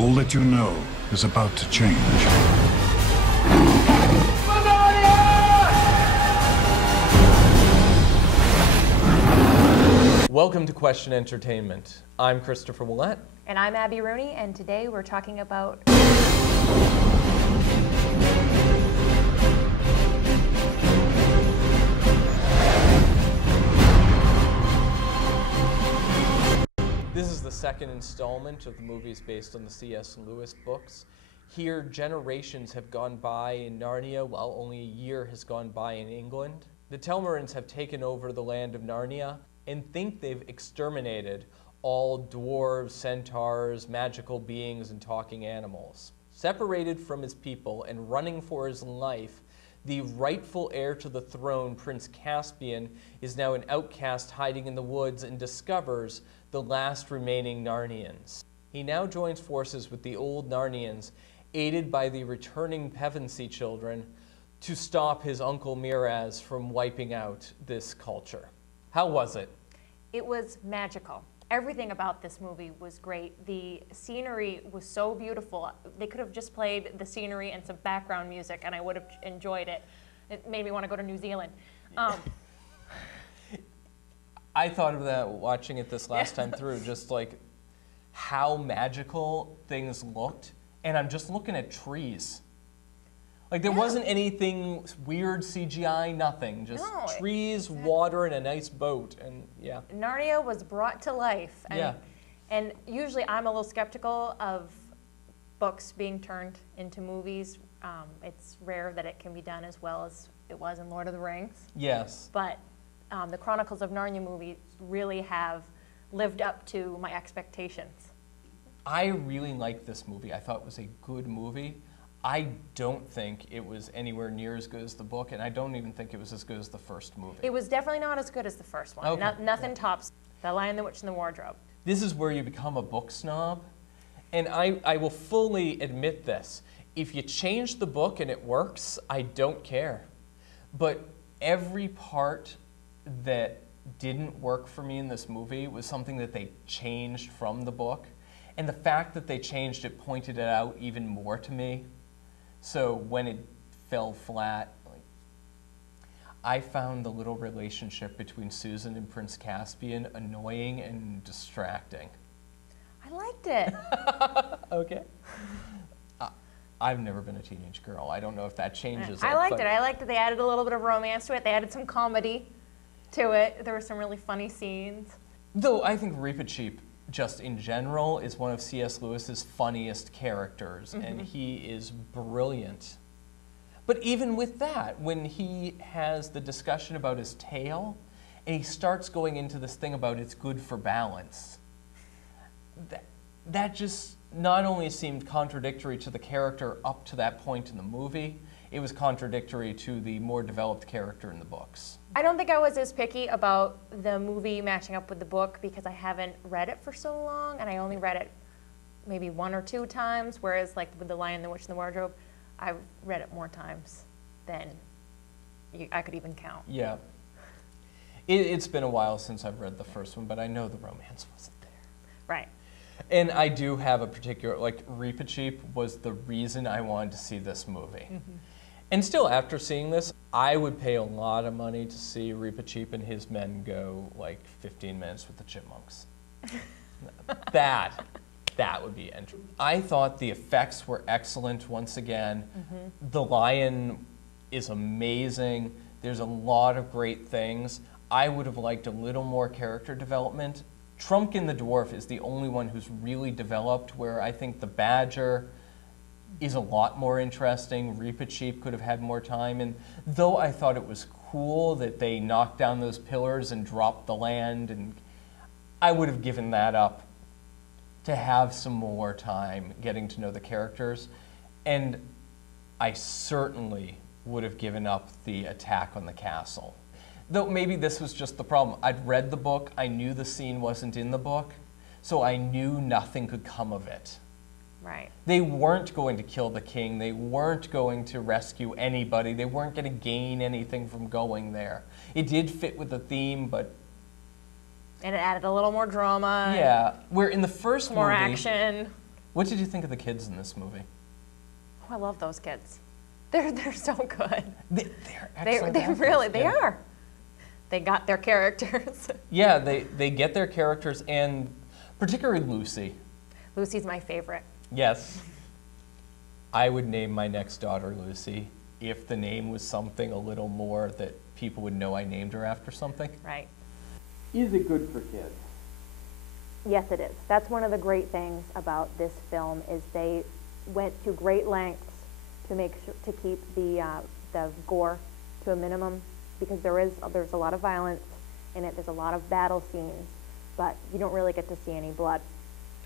All that you know is about to change. Welcome to Question Entertainment. I'm Christopher Willett. And I'm Abby Rooney, and today we're talking about... This is the second installment of the movies based on the C.S. Lewis books. Here, generations have gone by in Narnia while only a year has gone by in England. The Telmarans have taken over the land of Narnia and think they've exterminated all dwarves, centaurs, magical beings, and talking animals. Separated from his people and running for his life, the rightful heir to the throne, Prince Caspian, is now an outcast hiding in the woods and discovers the last remaining Narnians. He now joins forces with the old Narnians, aided by the returning Pevensey children, to stop his uncle Miraz from wiping out this culture. How was it? It was magical. Everything about this movie was great. The scenery was so beautiful. They could have just played the scenery and some background music, and I would have enjoyed it. It made me want to go to New Zealand. I thought of that watching it this last time through, just like how magical things looked. And I'm just looking at trees. Like there wasn't anything weird CGI, nothing. Just trees, water, and a nice boat. And yeah. Narnia was brought to life. And, and usually I'm a little skeptical of books being turned into movies. It's rare that it can be done as well as it was in Lord of the Rings. Yes. But the Chronicles of Narnia movies really have lived up to my expectations. I really liked this movie. I thought it was a good movie. I don't think it was anywhere near as good as the book, and I don't even think it was as good as the first movie. It was definitely not as good as the first one. Okay. Nothing tops The Lion, the Witch, and the Wardrobe. This is where you become a book snob, and I will fully admit this. If you change the book and it works, I don't care. But every part that didn't work for me in this movie was something that they changed from the book. And the fact that they changed it pointed it out even more to me. So when it fell flat, I found the little relationship between Susan and Prince Caspian annoying and distracting. I liked it. Okay. I've never been a teenage girl. I don't know if that changes it. I liked it. I liked that they added a little bit of romance to it. They added some comedy to it. There were some really funny scenes. Though I think Reepicheep, just in general, is one of C.S. Lewis's funniest characters, and he is brilliant. But even with that, when he has the discussion about his tail, and he starts going into this thing about it's good for balance, that just not only seemed contradictory to the character up to that point in the movie, it was contradictory to the more developed character in the books. I don't think I was as picky about the movie matching up with the book because I haven't read it for so long, and I only read it maybe 1 or 2 times, whereas like with The Lion, the Witch, and the Wardrobe, I've read it more times than I could even count. Yeah. It's been a while since I've read the first one, but I know the romance wasn't there. Right. And I do have a particular, like, Reepicheep was the reason I wanted to see this movie. And still, after seeing this, I would pay a lot of money to see Reepicheep and his men go, like, 15 minutes with the chipmunks. That would be interesting. I thought the effects were excellent once again. The lion is amazing. There's a lot of great things. I would have liked a little more character development. Trumpkin the dwarf is the only one who's really developed, where I think the badger is a lot more interesting. Reepicheep could have had more time. And though I thought it was cool that they knocked down those pillars and dropped the land, and I would have given that up to have some more time getting to know the characters. And I certainly would have given up the attack on the castle. Though maybe this was just the problem. I'd read the book, I knew the scene wasn't in the book, so I knew nothing could come of it. Right. They weren't going to kill the king, they weren't going to rescue anybody, they weren't going to gain anything from going there. It did fit with the theme, but... And it added a little more drama. Yeah, where in the first more movie... action. What did you think of the kids in this movie? Oh, I love those kids. They're so good. They're excellent actors. They are. They got their characters. Yeah, they get their characters, and particularly Lucy. Lucy's my favorite. Yes. I would name my next daughter Lucy if the name was something a little more that people would know I named her after something. Right. Is it good for kids? Yes, it is. That's one of the great things about this film is they went to great lengths to make sure to keep the gore to a minimum, because there's a lot of violence in it. There's a lot of battle scenes, but you don't really get to see any blood.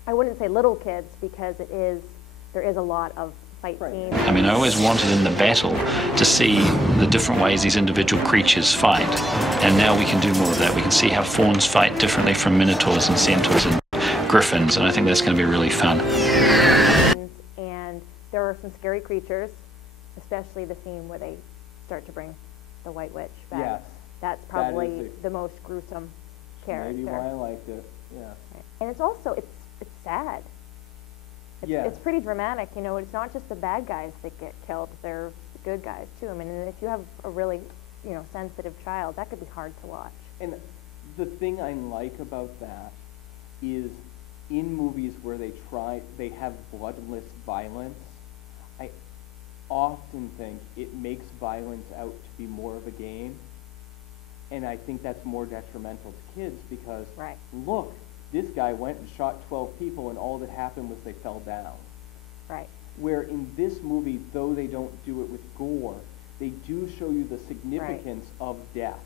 I wouldn't say little kids, because there is a lot of fight scenes. I mean, I always wanted in the battle to see the different ways these individual creatures fight, and now we can do more of that. We can see how fawns fight differently from minotaurs and centaurs and griffins, and I think that's going to be really fun. And there are some scary creatures, especially the scene where they start to bring the White Witch back. Yes. That's probably the most gruesome character. Maybe why I liked it, yeah. And it's also, it's sad. It's pretty dramatic, you know. It's not just the bad guys that get killed, they're the good guys too. I mean, and if you have a really, sensitive child, that could be hard to watch. And the thing I like about that is in movies where they have bloodless violence, I often think it makes violence out to be more of a game. And I think that's more detrimental to kids because, look, this guy went and shot 12 people and all that happened was they fell down. Right. Where in this movie, though they don't do it with gore, they do show you the significance of death.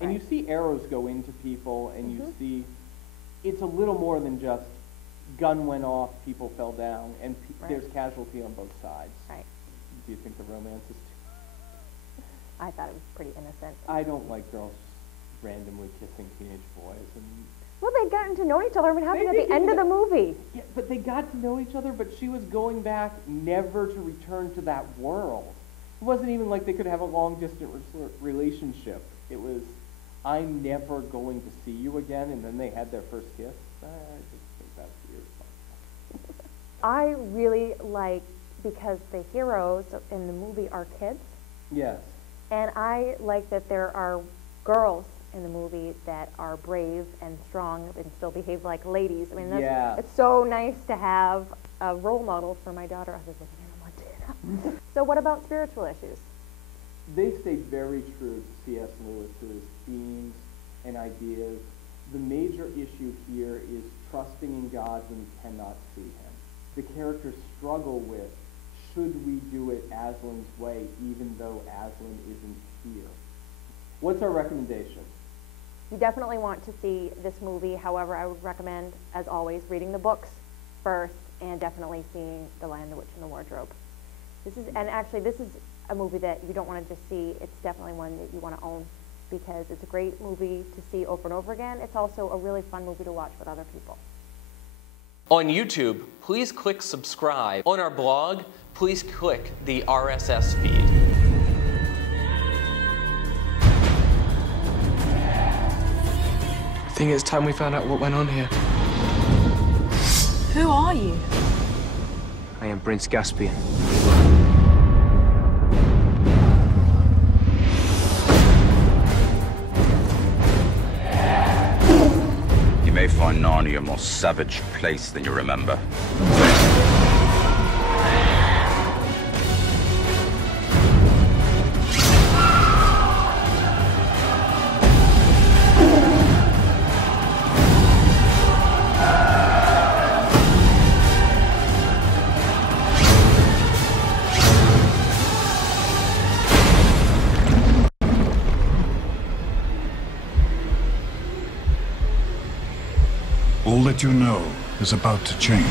And you see arrows go into people, and you see it's a little more than just gun went off, people fell down, and there's casualty on both sides. Right. Do you think the romance is too... I thought it was pretty innocent. I don't like girls randomly kissing teenage boys. And well, they'd gotten to know each other. What happened at the end of the movie? Yeah, but they got to know each other, but she was going back never to return to that world. It wasn't even like they could have a long-distance relationship. It was, I'm never going to see you again, and then they had their first kiss. I just think that's weird. I really like, because the heroes in the movie are kids. Yes. And I like that there are girls in the movie that are brave and strong and still behave like ladies. I mean, it's so nice to have a role model for my daughter other than Hannah Montana. So what about spiritual issues? They stayed very true to C.S. Lewis's themes and ideas. The major issue here is trusting in God when you cannot see him. The characters struggle with, should we do it Aslan's way, even though Aslan isn't here? What's our recommendation? You definitely want to see this movie. However, I would recommend, as always, reading the books first and definitely seeing The Lion, the Witch, and the Wardrobe. This is a movie that you don't want to just see. It's definitely one that you want to own because it's a great movie to see over and over again. It's also a really fun movie to watch with other people. On YouTube, please click subscribe. On our blog, please click the RSS feed. I think it's time we found out what went on here. Who are you? I am Prince Caspian. You may find Narnia a more savage place than you remember. All that you know is about to change.